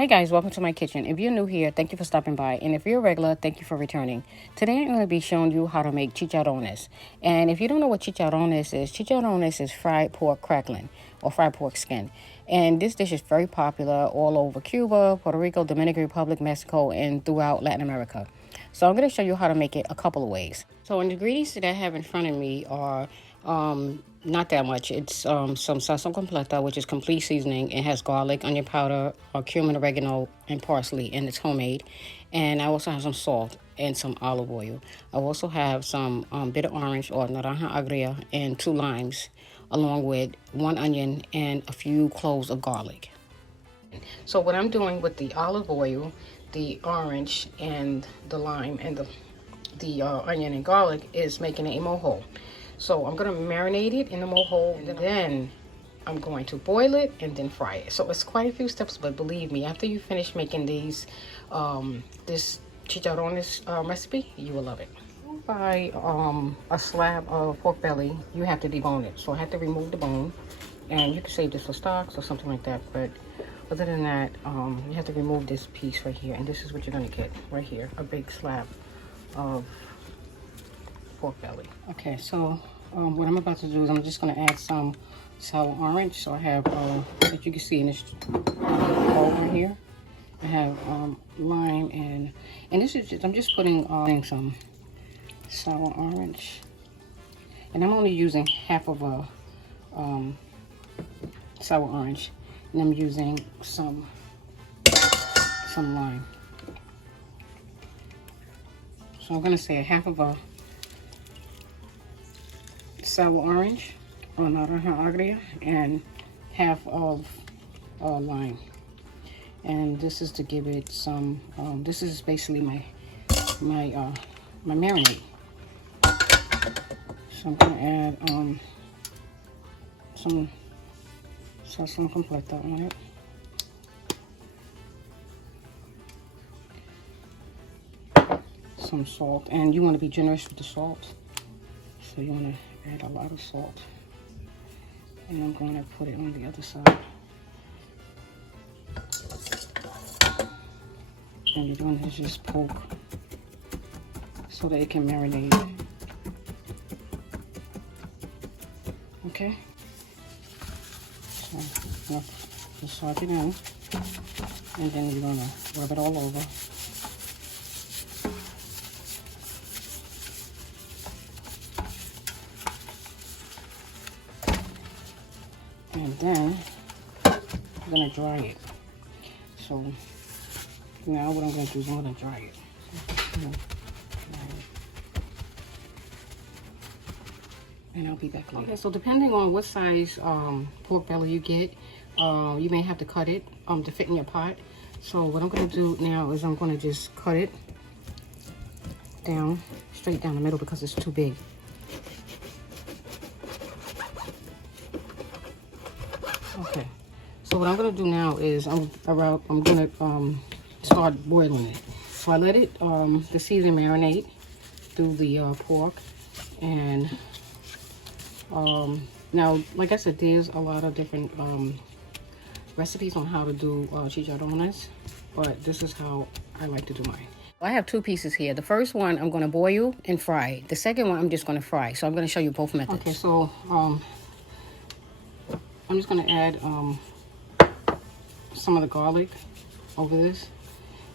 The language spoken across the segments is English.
Hey guys, welcome to my kitchen. If you're new here, thank you for stopping by. And if you're a regular, thank you for returning. Today I'm going to be showing you how to make chicharrones. And if you don't know what chicharrones is fried pork crackling or fried pork skin. And this dish is very popular all over Cuba, Puerto Rico, Dominican Republic, Mexico, and throughout Latin America. So I'm going to show you how to make it a couple of ways. So the ingredients that I have in front of me are not that much. It's some salsa completa, which is complete seasoning. It has garlic, onion powder, cumin, oregano, and parsley, and it's homemade. And I also have some salt and some olive oil. I also have some bitter orange or naranja agria and 2 limes, along with 1 onion and a few cloves of garlic. So what I'm doing with the olive oil, the orange, and the lime, and the onion and garlic is making a mojo. So I'm going to marinate it in the mojo, and then I'm going to boil it and then fry it. So it's quite a few steps, but believe me, after you finish making these, this chicharrones recipe, you will love it. Buy a slab of pork belly, you have to debone it. So I have to remove the bone, and you can save this for stocks or something like that. But other than that, you have to remove this piece right here, and this is what you're going to get right here, a big slab of pork belly. Okay, so what I'm about to do is I'm just going to add some sour orange. So I have, as you can see in this bowl right here, I have lime and this is just, I'm just putting some sour orange, and I'm only using half of a sour orange, and I'm using some lime. So I'm going to say a half of a sour orange or naranja agria and half of lime. And this is to give it some, this is basically my marinade. So I'm going to add some salsa completa on it. Some salt, and you want to be generous with the salt. So you want to add a lot of salt. And I'm going to put it on the other side. And you're going to just poke so that it can marinate. Okay? So I'm going to salt it in. And then you're going to rub it all over. And then I'm going to dry it. So now what I'm going to do is I'm going to dry it. And I'll be back later. Okay, so depending on what size pork belly you get, you may have to cut it to fit in your pot. So what I'm going to do now is I'm going to just cut it down, straight down the middle because it's too big. Okay, so what I'm going to do now is I'm going to start boiling it. So I let it, the season marinate through the pork. And now, like I said, there's a lot of different recipes on how to do chicharrones, but this is how I like to do mine. I have 2 pieces here. The first one I'm going to boil and fry. The second one I'm just going to fry. So I'm going to show you both methods. Okay, so I'm just going to add some of the garlic over this.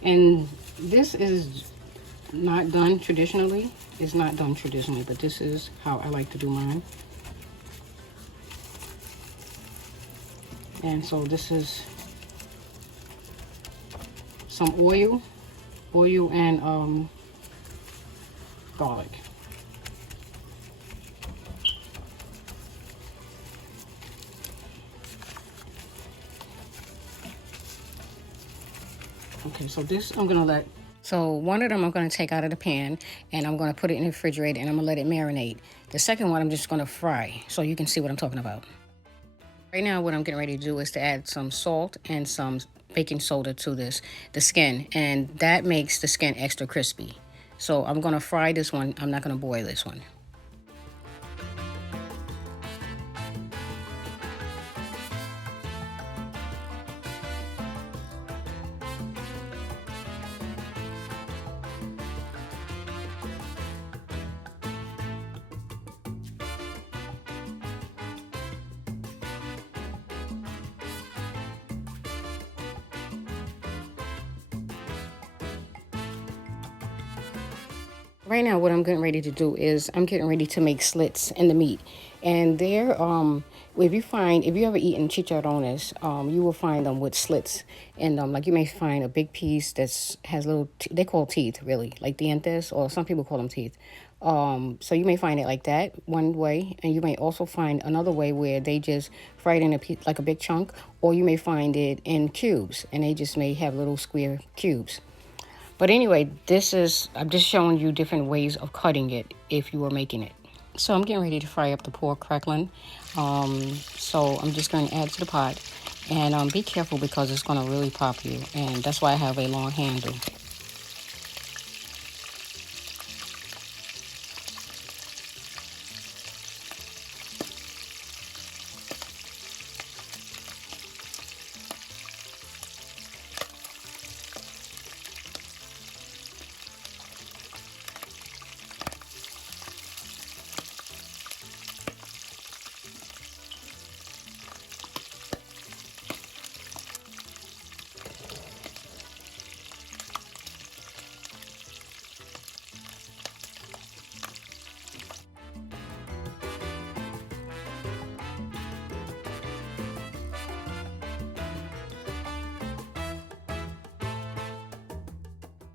And this is not done traditionally. It's not done traditionally, but this is how I like to do mine. And so this is some oil and garlic. Okay, so this I'm gonna let. So one of them I'm gonna take out of the pan and I'm gonna put it in the refrigerator and I'm gonna let it marinate. The second one I'm just gonna fry so you can see what I'm talking about. Right now what I'm getting ready to do is to add some salt and some baking soda to the skin, and that makes the skin extra crispy. So I'm gonna fry this one, I'm not gonna boil this one. Right now, what I'm getting ready to do is I'm getting ready to make slits in the meat. And there, if you ever eaten chicharrones, you will find them with slits. And like you may find a big piece has little, they call teeth really, like dientes, or some people call them teeth. So you may find it like that one way, and you may also find another way where they just fry it in a piece, like a big chunk, or you may find it in cubes, and they just may have little square cubes. But anyway, I'm just showing you different ways of cutting it if you were making it. So I'm getting ready to fry up the pork crackling. So I'm just going to add to the pot. And be careful because it's going to really pop you. And that's why I have a long handle.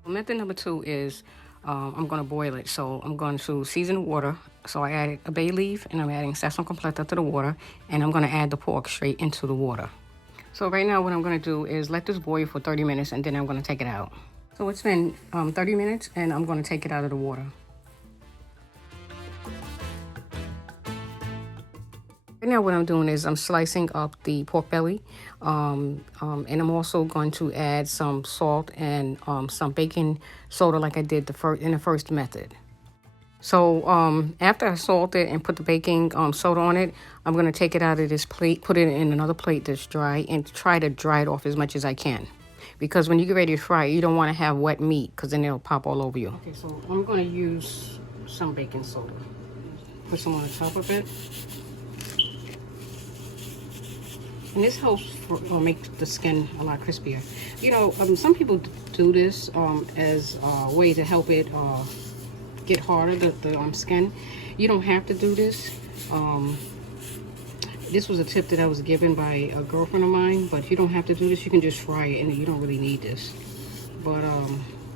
Method number 2 is I'm going to boil it. So I'm going to season the water. So I added a bay leaf and I'm adding sazon completa to the water. And I'm going to add the pork straight into the water. So right now what I'm going to do is let this boil for 30 minutes and then I'm going to take it out. So it's been 30 minutes and I'm going to take it out of the water. Right now what I'm doing is I'm slicing up the pork belly, and I'm also going to add some salt and some baking soda like I did in the first method. So after I salt it and put the baking soda on it, I'm going to take it out of this plate, put it in another plate that's dry, and try to dry it off as much as I can. Because when you get ready to fry it, you don't want to have wet meat because then it'll pop all over you. Okay, so I'm going to use some baking soda. Put some on the top of it. And this helps make the skin a lot crispier. You know, some people do this as a way to help it get harder, the skin. You don't have to do this. This was a tip that I was given by a girlfriend of mine, but you don't have to do this. You can just fry it and you don't really need this. But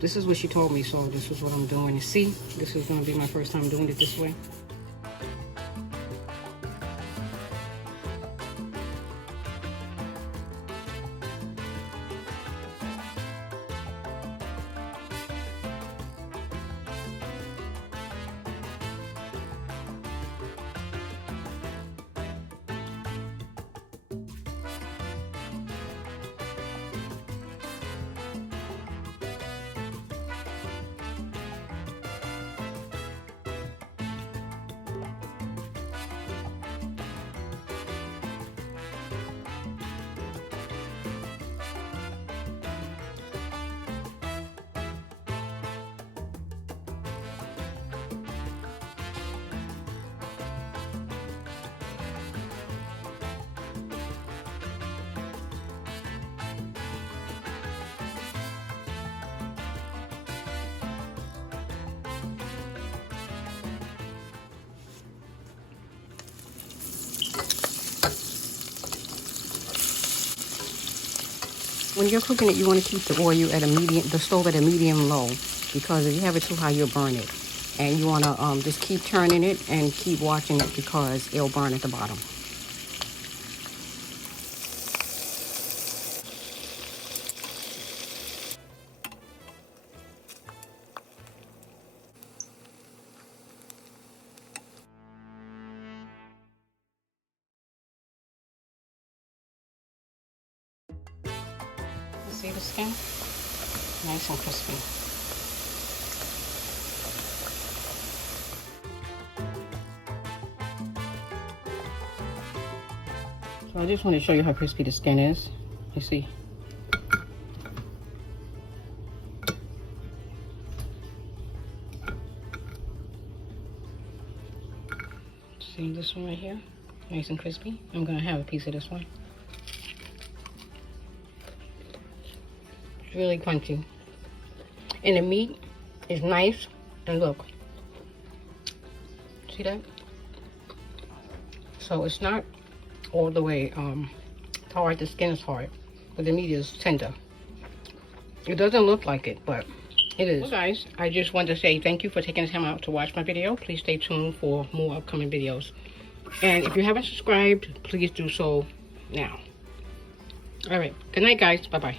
this is what she told me, so this is what I'm doing. See, this is going to be my first time doing it this way. When you're cooking it, you want to keep the oil at the stove at a medium low, because if you have it too high, you'll burn it. And you want to just keep turning it and keep watching it because it'll burn at the bottom. See the skin? Nice and crispy. So I just want to show you how crispy the skin is. You see? See this one right here? Nice and crispy. I'm going to have a piece of this one. Really crunchy, and the meat is nice And look, see that? So it's not all the way hard. The skin is hard, but the meat is tender. It doesn't look like it, but it is. Well, guys, I just wanted to say thank you for taking the time out to watch my video. Please stay tuned for more upcoming videos. And if you haven't subscribed, please do so now. All right. Good night, guys. Bye-bye.